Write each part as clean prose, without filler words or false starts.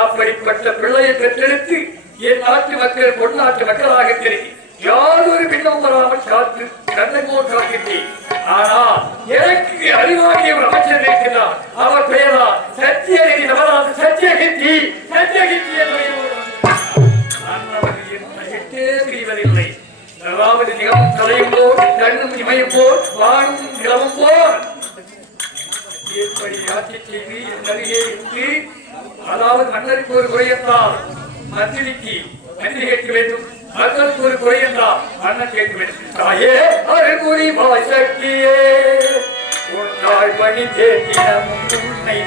அப்படிப்பட்ட பிள்ளையை பெற்றெடுத்து என் நாட்டு மக்கள் பொன்னாட்டு மக்களாக தெரிவி யாரொரு பின்னம் வராமல் காத்து கண்ணை போட்டாக்கிட்டேன். ஆனால் எனக்கு அறிவாகிய ஒரு அமைச்சர் இருக்கிறார். அவர் பெயரா சத்தியகிரி நவராது சத்தியகிரி சத்தியகிரி பிரிவதில்லை. அதாவது நிலமும் தலையும் போல் கண்ணும் இமையும் போல் வானும் நிலமும் போல் எப்படி ஆட்சி செய்து என் அருகே இருந்து அதாவது மன்னருக்கு ஒரு குறையத்தால் மந்திரிக்கு நன்றி கேட்க வேண்டும். மக்களுக்கு ஒரு குறை என்றால் அண்ணன் கேட்க வேண்டும். தாயே அருகுறி சக்தியே உன்னாய் பணி தேத்தினமும் உன்னை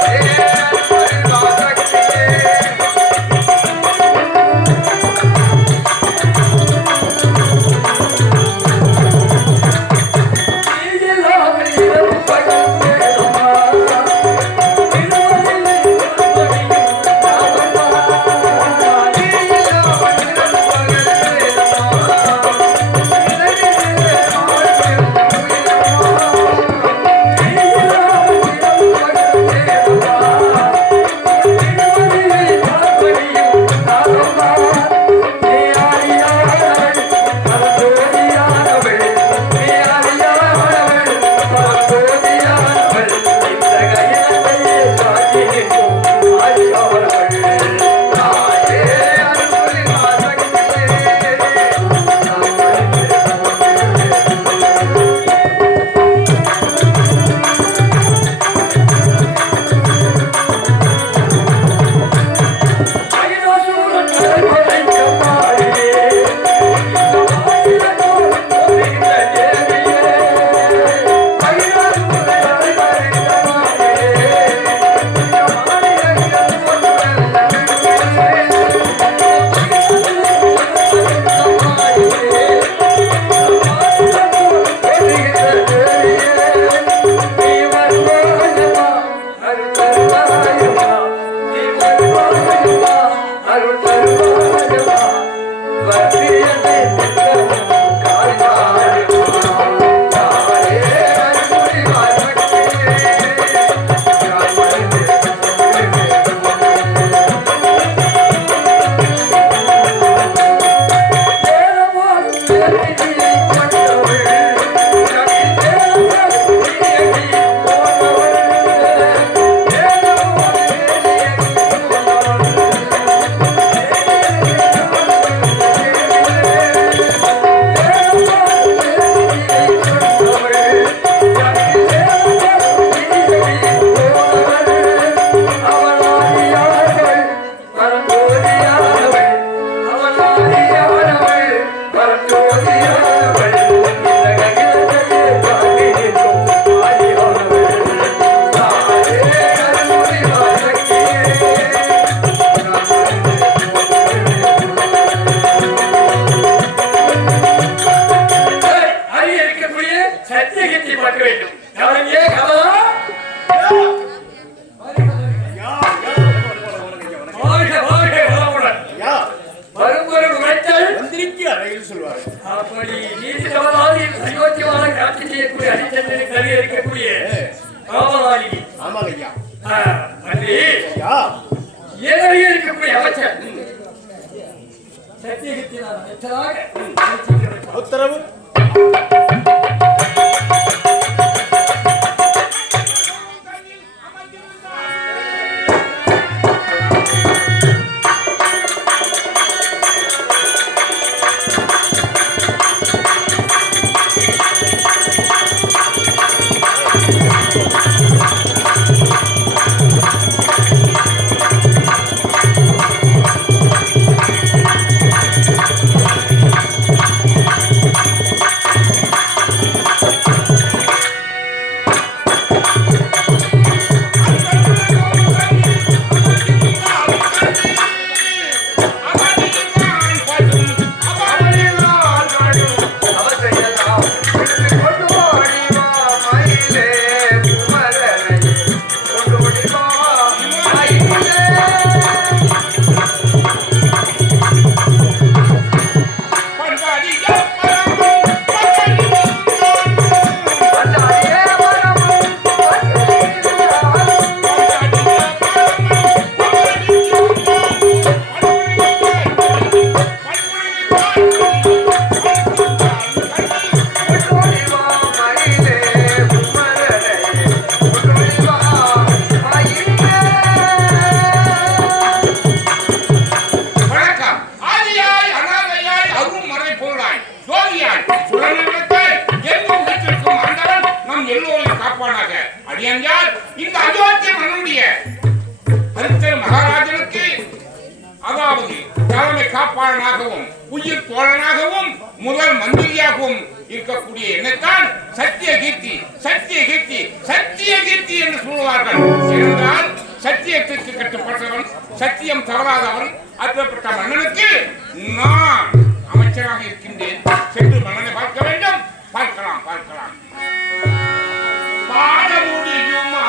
Yeah. இப்படி அமைச்சர் சத்தியகத்தினாக உத்தரவு. காப்பாளனாகவும் உயிர் தோழனாகவும் முதல் மந்திரியாகவும் இருக்கக்கூடிய என்னத்தான் சத்தியகீர்த்தி சத்தியகீர்த்தி சத்தியகீர்த்தி என்று சொல்லுவார்கள். ஏனென்றால் சத்தியத்திற்கு கட்டுப்பட்டவன், சத்தியம் தவறாதவன் அப்படிப்பட்ட மன்னனுக்கு நான் அமைச்சராக இருக்கின்றேன். சென்று மன்னனை பார்க்க வேண்டும். பார்க்கலாம் பார்க்கலாம். பாட முடியுமா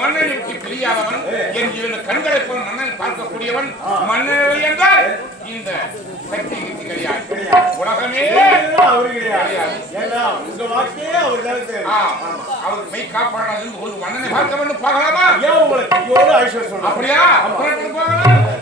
மன்னனுக்கு பிரியாதவன் என் இரண்டு கண்களை போல் மன்னனை பார்க்கக்கூடியவன் மன்னன் என்றால் இந்த சக்தி கிடையாது. உலகமே அவர் மெய் காப்பாளர் ஒரு மன்னனை பார்க்க வேண்டும். பார்க்கலாமா? அப்படியா? போகலாம்.